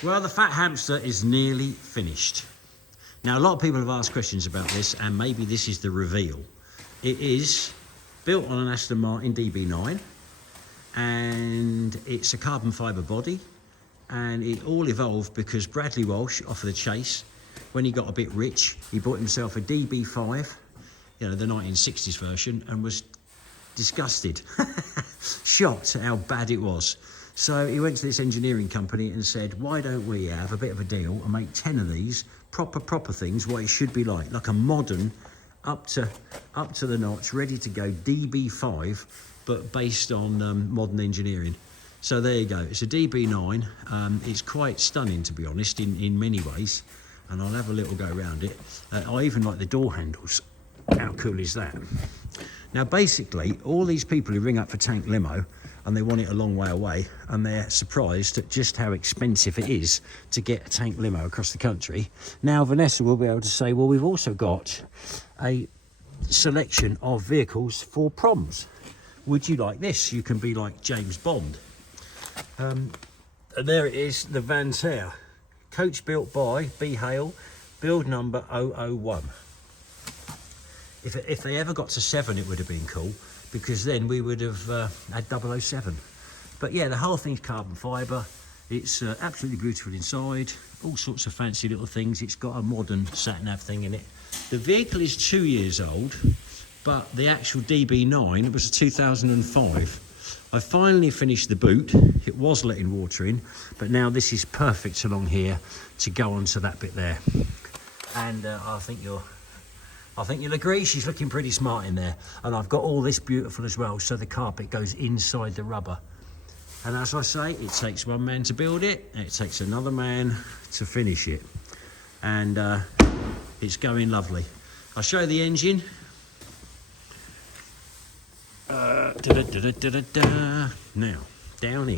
Well, the Fat Hamster is nearly finished. Now, a lot of people have asked questions about this, and maybe this is the reveal. It is built on an Aston Martin DB9, and it's a carbon fibre body, and it all evolved because Bradley Walsh, off of the chase, when he got a bit rich, he bought himself a DB5, you know, the 1960s version, and was disgusted, shocked at how bad it was. So he went to this engineering company and said, why don't we have a bit of a deal and make 10 of these proper things, what it should be like a modern, up to the notch, ready to go DB5, but based on modern engineering. So there you go. It's a DB9. It's quite stunning, to be honest, in many ways. And I'll have a little go around it. I even like the door handles. How cool is that? Now, basically, all these people who ring up for tank limo and they want it a long way away, and they're surprised at just how expensive it is to get a tank limo across the country. Now, Vanessa will be able to say, well, we've also got a selection of vehicles for proms. Would you like this? You can be like James Bond. And there it is, the Vantare. Coach built by B. Hale, build number 001. If they ever got to 7, it would have been cool, because then we would have had 007. But yeah, the whole thing's carbon fibre. It's absolutely beautiful inside, all sorts of fancy little things. It's got a modern sat-nav thing in it. The vehicle is 2 years old, but the actual DB9 was a 2005. I finally finished the boot. It was letting water in, but now this is perfect along here to go onto that bit there. And I think you'll agree, she's looking pretty smart in there. And I've got all this beautiful as well, so the carpet goes inside the rubber. And as I say, it takes one man to build it, and it takes another man to finish it. And it's going lovely. I'll show you the engine. Now, down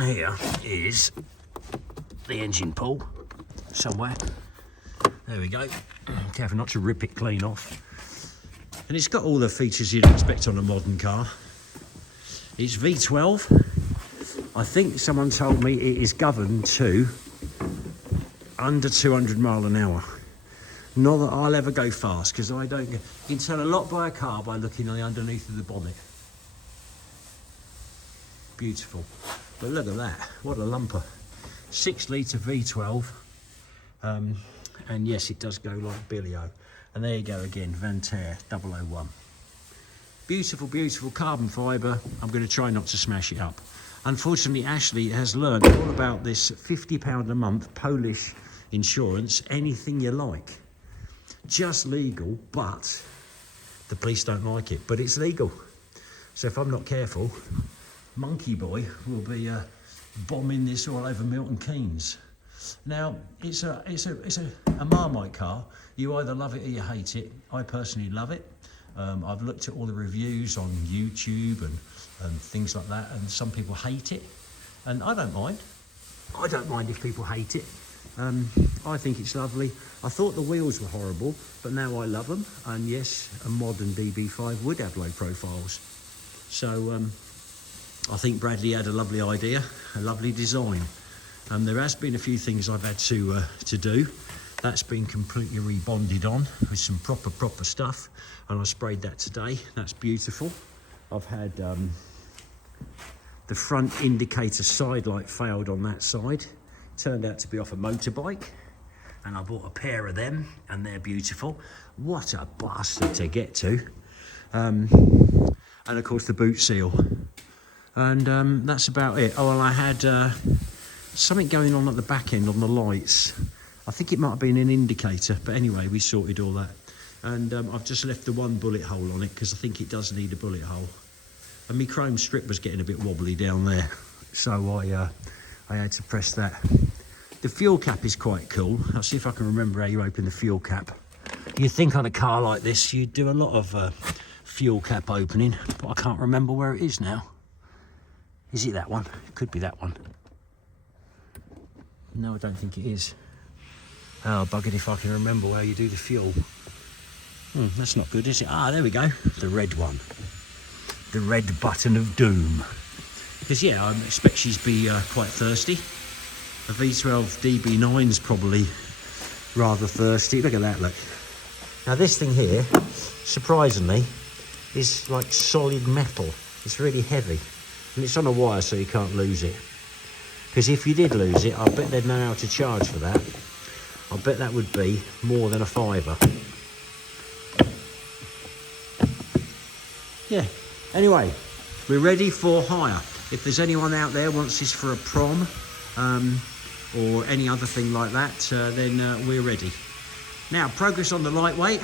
here is the engine pull somewhere. There we go. Careful not to rip it clean off. And it's got all the features you'd expect on a modern car. It's V12. I think someone told me it is governed to under 200 mile an hour. Not that I'll ever go fast, because I don't. You can tell a lot by a car by looking on the underneath of the bonnet. Beautiful. But look at that. What a lumper. 6 litre V12. And yes, it does go like Billy-O. And there you go again, Vantare 001. Beautiful, beautiful carbon fibre. I'm going to try not to smash it up. Unfortunately, Ashley has learned all about this £50 a month Polish insurance, anything you like. Just legal, but the police don't like it, but it's legal. So if I'm not careful, Monkey Boy will be bombing this all over Milton Keynes. Now, it's a Marmite car. You either love it or you hate it. I personally love it. I've looked at all the reviews on YouTube and things like that, and some people hate it, and I don't mind. I don't mind if people hate it. I think it's lovely. I thought the wheels were horrible, but now I love them. And yes, a modern DB5 would have low profiles. So I think Bradley had a lovely idea, a lovely design. There has been a few things I've had to do. That's been completely rebonded on with some proper stuff, and I sprayed that today. That's beautiful. I've had the front indicator side light failed on that side. Turned out to be off a motorbike, and I bought a pair of them, and they're beautiful. What a bastard to get to. And of course the boot seal. And that's about it. Oh, and I had something going on at the back end on the lights. I think it might have been an indicator, but anyway, we sorted all that. And I've just left the one bullet hole on it because I think it does need a bullet hole. And my chrome strip was getting a bit wobbly down there, so I had to press that. The fuel cap is quite cool. I'll see if I can remember how you open the fuel cap. You'd think on a car like this you'd do a lot of fuel cap opening, but I can't remember where it is now. Is it that one? It could be that one. No, I don't think it is. Oh, buggered if I can remember where you do the fuel. That's not good, is it? Ah, there we go. The red one. The red button of doom. Because, yeah, I expect she's be quite thirsty. A V12 DB9's probably rather thirsty. Look at that, look. Now this thing here, surprisingly, is like solid metal. It's really heavy. And it's on a wire so you can't lose it. Because if you did lose it, I bet they'd know how to charge for that. I bet that would be more than a £5. Yeah, anyway, we're ready for hire. If there's anyone out there wants this for a prom or any other thing like that, then we're ready. Now, progress on the lightweight.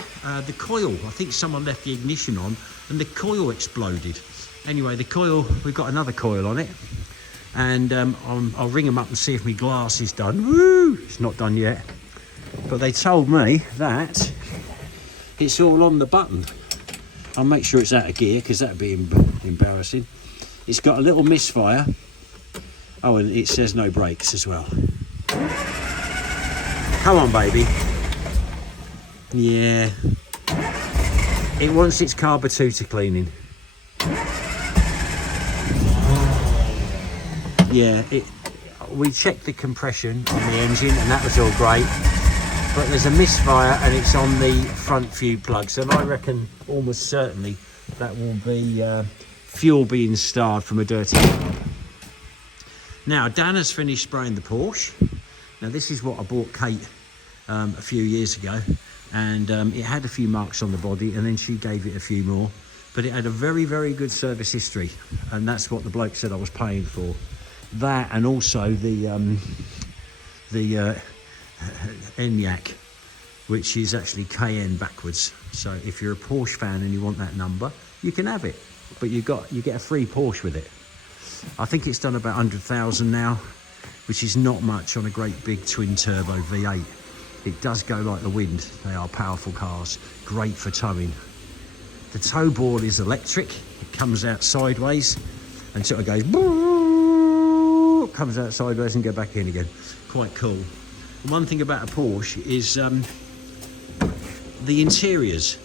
The coil, I think someone left the ignition on and the coil exploded. Anyway, the coil, we've got another coil on it. And I'll ring them up and see if my glass is done. Woo! It's not done yet. But they told me that it's all on the button. I'll make sure it's out of gear because that'd be embarrassing. It's got a little misfire. Oh, and it says no brakes as well. Come on, baby. Yeah. It wants its carburetor cleaning. Yeah, we checked the compression on the engine and that was all great. But there's a misfire and it's on the front few plugs. And I reckon almost certainly that will be fuel being starved from a dirty pump. Now, Dan has finished spraying the Porsche. Now, this is what I bought Kate a few years ago. And it had a few marks on the body and then she gave it a few more. But it had a very, very good service history. And that's what the bloke said I was paying for. That and also the ENIAC, which is actually KN backwards. So if you're a Porsche fan and you want that number, you can have it. But you get a free Porsche with it. I think it's done about 100,000 now, which is not much on a great big twin turbo V8. It does go like the wind. They are powerful cars, great for towing. The tow ball is electric. It comes out sideways and sort of goes, comes out sideways and go back in again. Quite cool. One thing about a Porsche is the interiors.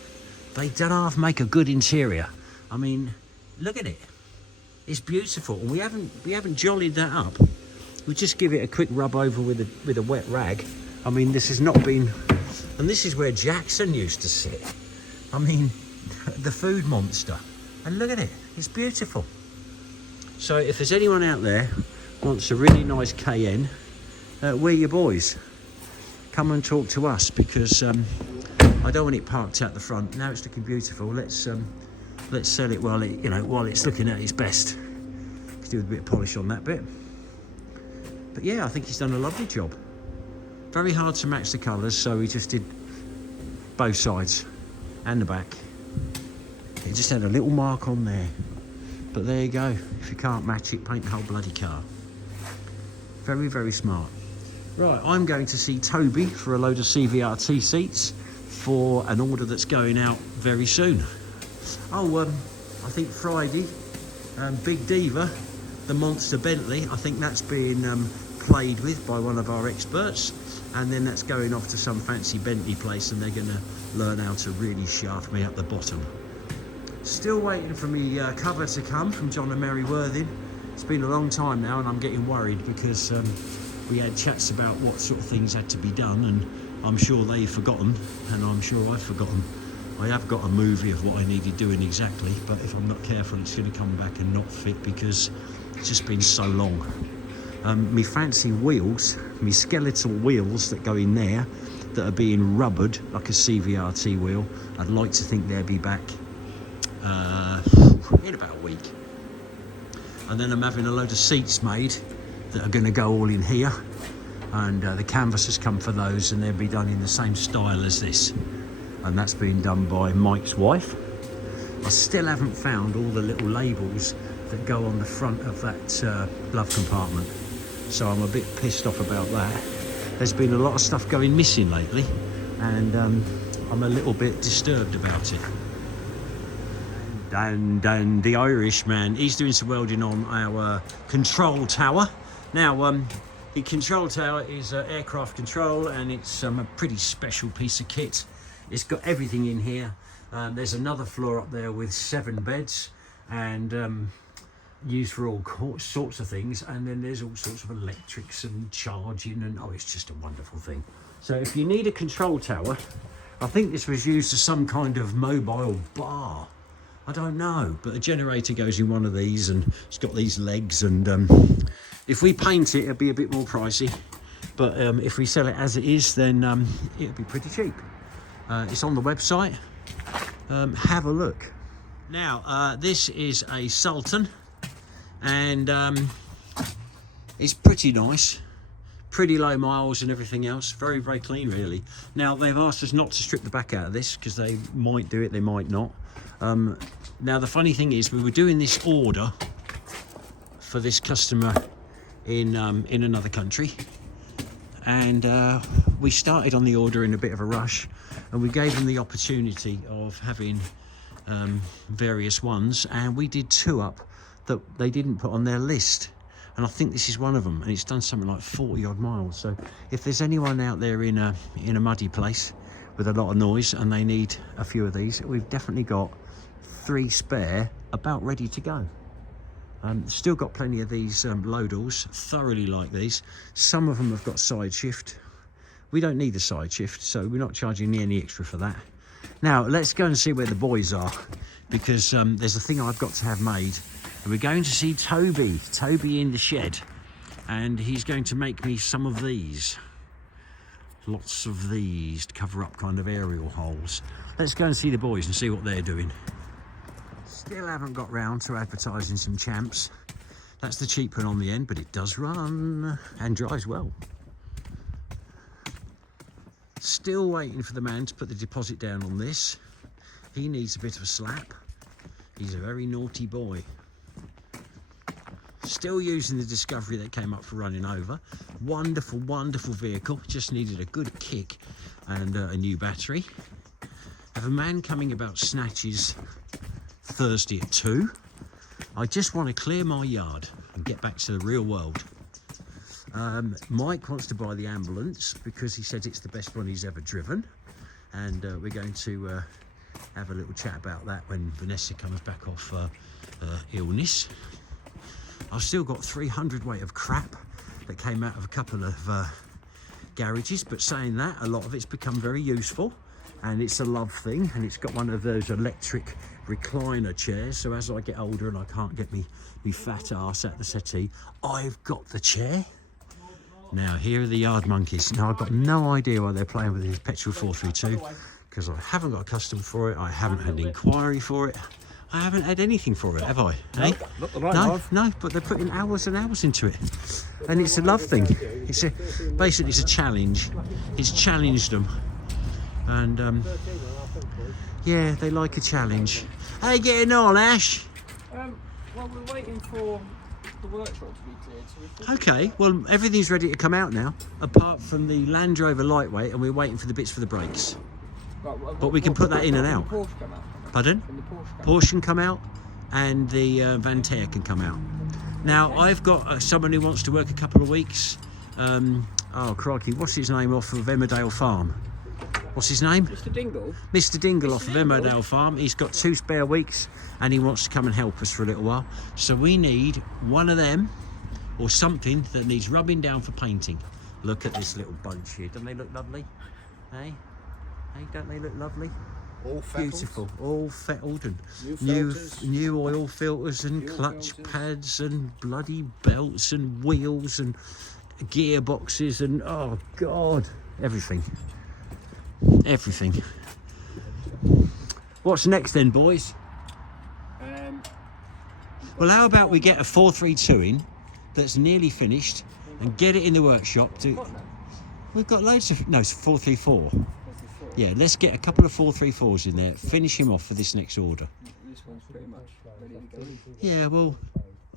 They don't half make a good interior. I mean, look at it. It's beautiful. We haven't jollied that up. We just give it a quick rub over with a wet rag. I mean, this has not been, and this is where Jackson used to sit. I mean, the food monster. And look at it. It's beautiful. So if there's anyone out there wants a really nice KN, we're your boys. Come and talk to us because I don't want it parked out the front. Now it's looking beautiful. Let's sell it while it's looking at its best. Let's do a bit of polish on that bit. But yeah, I think he's done a lovely job. Very hard to match the colours, so we just did both sides and the back. It just had a little mark on there. But there you go. If you can't match it, paint the whole bloody car. Very, very smart. Right, I'm going to see Toby for a load of CVRT seats for an order that's going out very soon. Oh, I think Friday, Big Diva, the Monster Bentley, I think that's being played with by one of our experts. And then that's going off to some fancy Bentley place and they're going to learn how to really shaft me up the bottom. Still waiting for me cover to come from John and Mary Worthing. It's been a long time now and I'm getting worried because we had chats about what sort of things had to be done and I'm sure they've forgotten and I'm sure I've forgotten. I have got a movie of what I needed doing exactly, but if I'm not careful it's going to come back and not fit because it's just been so long. Me fancy wheels, me skeletal wheels that go in there that are being rubbered like a CVRT wheel, I'd like to think they'll be back in about a week. And then I'm having a load of seats made that are going to go all in here and the canvas has come for those and they'll be done in the same style as this, and that's been done by Mike's wife. I still haven't found all the little labels that go on the front of that glove compartment, so I'm a bit pissed off about that. There's been a lot of stuff going missing lately and I'm a little bit disturbed about it. Dan, the Irishman, he's doing some welding on our control tower. Now, the control tower is aircraft control and it's a pretty special piece of kit. It's got everything in here. There's another floor up there with 7 beds and used for all sorts of things, and then there's all sorts of electrics and charging, and oh, it's just a wonderful thing. So if you need a control tower, I think this was used as some kind of mobile bar. I don't know, but a generator goes in one of these, and it's got these legs, and if we paint it, it'll be a bit more pricey, but if we sell it as it is, then it'll be pretty cheap. It's on the website. Have a look. Now, this is a Sultan, and it's pretty nice, pretty low miles and everything else, very, very clean really. Now, they've asked us not to strip the back out of this because they might do it, they might not. Now, the funny thing is, we were doing this order for this customer in another country, and we started on the order in a bit of a rush, and we gave them the opportunity of having various ones, and we did 2 up that they didn't put on their list, and I think this is one of them, and it's done something like 40 odd miles. So if there's anyone out there in a muddy place with a lot of noise and they need a few of these, we've definitely got 3 spare about ready to go. Still got plenty of these Lodals, thoroughly like these. Some of them have got side shift. We don't need the side shift, so we're not charging any extra for that. Now let's go and see where the boys are, because there's a thing I've got to have made, and we're going to see Toby in the shed, and he's going to make me some of these. Lots of these to cover up kind of aerial holes. Let's go and see the boys and see what they're doing. Still haven't got round to advertising some Champs. That's the cheap one on the end, but it does run and drives well. Still waiting for the man to put the deposit down on this. He needs a bit of a slap. He's a very naughty boy. Still using the Discovery that came up for running over. Wonderful, wonderful vehicle. Just needed a good kick and a new battery. Have a man coming about snatches Thursday at 2. I just want to clear my yard and get back to the real world. Mike wants to buy the ambulance because he says it's the best one he's ever driven, and we're going to have a little chat about that when Vanessa comes back off illness. I've still got 300 weight of crap that came out of a couple of garages, but saying that, a lot of it's become very useful, and it's a love thing, and it's got one of those electric recliner chairs, so as I get older and I can't get me fat ass at the settee, I've got the chair. Now, here are the yard monkeys. Now, I've got no idea why they're playing with this petrol 432, because I haven't got a custom for it, I haven't had an inquiry for it, I haven't had anything for it, have I? No, not that I have. No, but they're putting hours and hours into it, and it's a love thing. Basically it's a challenge. It's challenged them, and yeah, they like a challenge. How you getting on, Ash? Well, we're waiting for the workshop to be cleared. So Okay, well, everything's ready to come out now, apart from the Land Rover lightweight, and we're waiting for the bits for the brakes. But we can put that in and out. Porsche come out. Pardon? Can the Porsche can come out, and the Vantare can come out. Now, I've got someone who wants to work a couple of weeks. Oh, crikey, what's his name off of Emmerdale Farm? What's his name? Mr. Dingle? Mr. Dingle off of Emmerdale Farm. He's got 2 spare weeks, and he wants to come and help us for a little while. So we need one of them, or something that needs rubbing down for painting. Look at this little bunch here. Don't they look lovely? Hey? Hey, don't they look lovely? All fettled. Beautiful, all fettled, and filters. new oil filters and Fuel clutch filters. pads and bloody belts and wheels and gearboxes and oh god, everything. What's next then, boys? Well, how about we get a 432 in that's nearly finished and get it in the workshop to... We've got loads of... No, it's 434. Yeah, let's get a couple of 434s in there, finish him off for this next order. This one's pretty much ready to go. Yeah, well,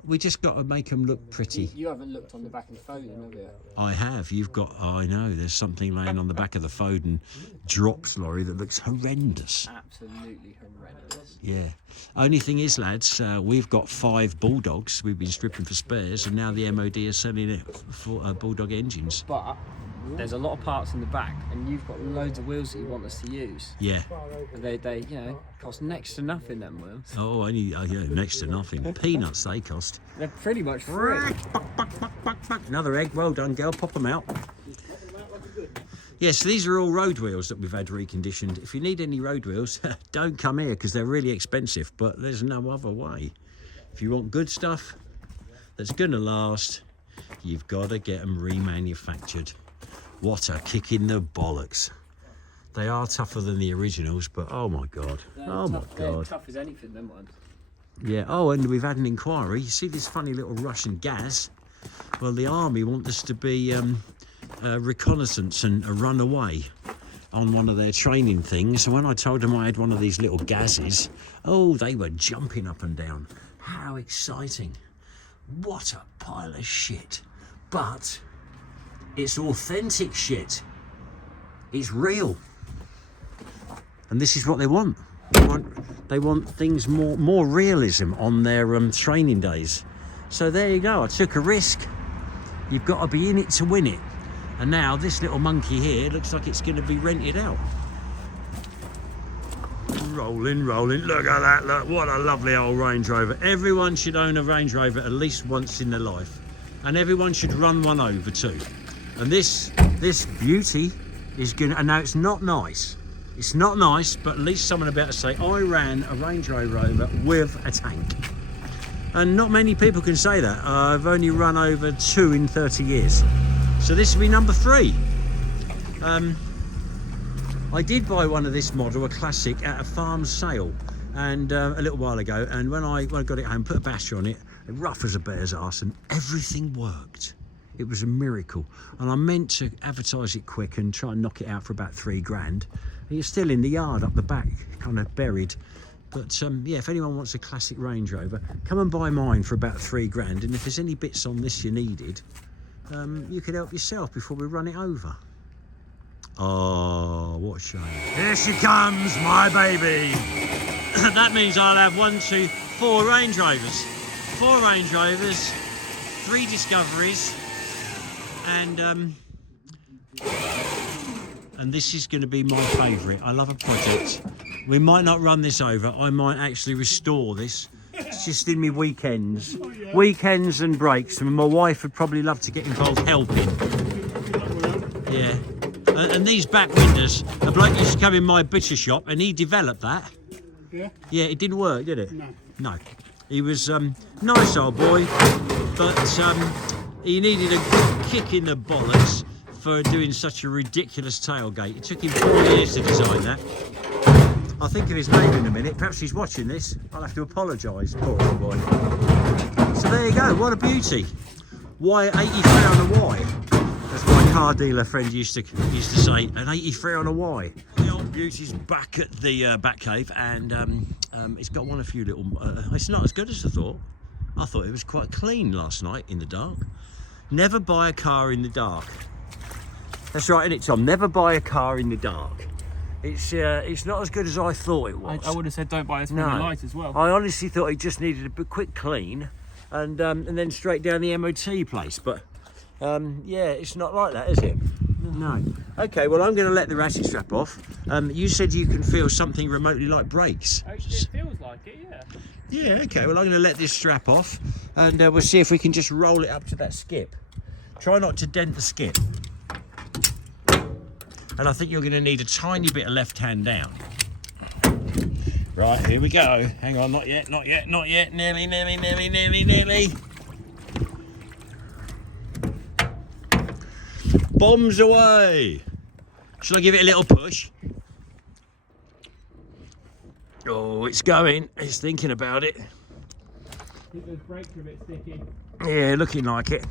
we just got to make them look pretty. You haven't looked on the back of the Foden, have you? I have. You've got... I know, there's something laying on the back of the Foden drops lorry that looks horrendous. Absolutely horrendous. Yeah. Only thing is, lads, we've got 5 Bulldogs we've been stripping for spares, and now the MOD are selling it for Bulldog engines. But there's a lot of parts in the back, and you've got loads of wheels that you want us to use. Yeah. And they you know, cost next to nothing, them wheels. Oh, only yeah, next to nothing. Peanuts they cost. They're pretty much free. Another egg. Well done, girl. Pop them out. Yes, these are all road wheels that we've had reconditioned. If you need any road wheels, don't come here because they're really expensive, but there's no other way. If you want good stuff that's going to last, you've got to get them remanufactured. What a kick in the bollocks. They are tougher than the originals, but oh my God. Oh my God. They're tough as anything, them ones. Yeah, oh, and we've had an inquiry. You see this funny little Russian gas? Well, the army want us to be reconnaissance and run away on one of their training things. And when I told them I had one of these little gases, oh, they were jumping up and down. How exciting. What a pile of shit. But it's authentic shit. It's real. And this is what they want. They want things more realism on their training days. So there you go. I took a risk. You've got to be in it to win it. And now this little monkey here looks like it's going to be rented out. Rolling, rolling. Look at that. Look, what a lovely old Range Rover. Everyone should own a Range Rover at least once in their life. And everyone should run one over too. And this beauty is going to... And now it's not nice. It's not nice, but at least someone about to say, I ran a Range Rover over with a tank. And not many people can say that. I've only run over 2 in 30 years. So this will be number 3. I did buy one of this model, a classic, at a farm sale, and a little while ago. And when I got it home, put a battery on it, rough as a bear's arse, and everything worked. It was a miracle. And I meant to advertise it quick and try and knock it out for about 3 grand. And it's still in the yard up the back, kind of buried. But yeah, if anyone wants a classic Range Rover, come and buy mine for about 3 grand. And if there's any bits on this you needed, you could help yourself before we run it over. Oh, what a shame. Here she comes, my baby. That means I'll have 1, 2, 4 Range Rovers. 4 Range Rovers, 3 Discoveries, and this is going to be my favourite. I love a project. We might not run this over. I might actually restore this. It's just in me weekends. Oh, yeah. Weekends and breaks. And my wife would probably love to get involved helping. Yeah. And these back windows, a bloke used to come in my butcher shop and he developed that. Yeah? Yeah, it didn't work, did it? No. No. He was nice old boy, but he needed a good kick in the bollocks for doing such a ridiculous tailgate. It took him 4 years to design that. I'll think of his name in a minute. Perhaps he's watching this. I'll have to apologise, poor old boy. So there you go. What a beauty. Why 83 on a Y? As my car dealer friend used to say, an 83 on a Y. The old beauty's back at the back cave, and it's got a few little... it's not as good as I thought. I thought it was quite clean last night in the dark. Never buy a car in the dark. That's right, isn't it, Tom? Never buy a car in the dark. It's not as good as I thought it was. I would have said don't buy it when you light as well. I honestly thought it just needed a quick clean and then straight down the MOT place. But yeah, it's not like that, is it? No. Okay, well, I'm going to let the ratchet strap off. You said you can feel something remotely like brakes. Actually, it feels like it, yeah. Yeah, okay, well, I'm going to let this strap off and we'll see if we can just roll it up to that skip. Try not to dent the skip. And I think you're going to need a tiny bit of left hand down. Right, here we go. Hang on, not yet, not yet, not yet. Nearly, nearly, nearly, nearly, nearly. Bombs away. Shall I give it a little push? Oh, it's going. It's thinking about it. I think those brakes are a bit sticky. Yeah, looking like it.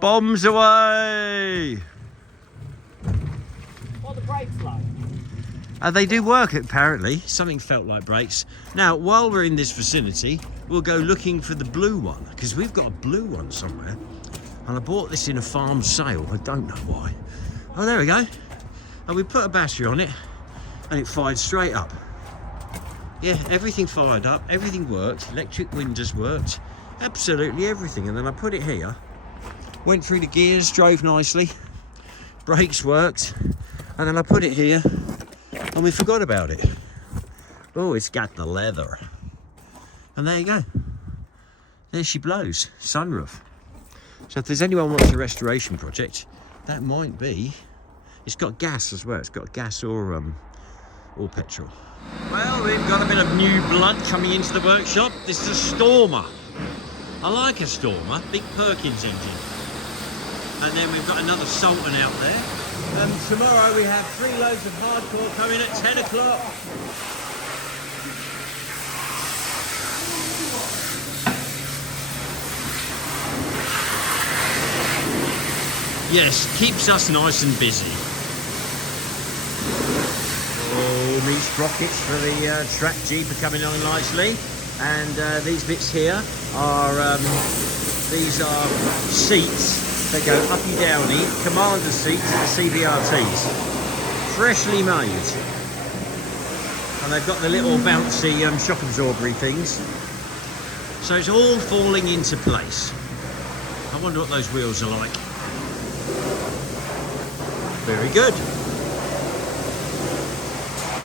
Bombs away! What are the brakes like? They do work, apparently. Something felt like brakes. Now, while we're in this vicinity, we'll go looking for the blue one, because we've got a blue one somewhere. And I bought this in a farm sale. I don't know why. Oh, there we go. And we put a battery on it, and it fired straight up. Yeah, everything fired up. Everything worked. Electric windows worked. Absolutely everything. And then I put it here. Went through the gears, drove nicely, brakes worked, and then I put it here and we forgot about it. Oh, it's got the leather. And there you go. There she blows, sunroof. So if there's anyone wants a restoration project, that might be. It's got gas as well. It's got gas or petrol. Well, we've got a bit of new blood coming into the workshop. This is a Stormer. I like a Stormer, big Perkins engine. And then we've got another Sultan out there. Tomorrow we have 3 loads of hardcore coming at 10 o'clock. Yes, keeps us nice and busy. All these sprockets for the track Jeep are coming on nicely. And these bits here are, these are seats that go uppy downy, commander seats for CVRTs. Freshly made. And they've got the little bouncy shock absorbery things. So it's all falling into place. I wonder what those wheels are like. Very good.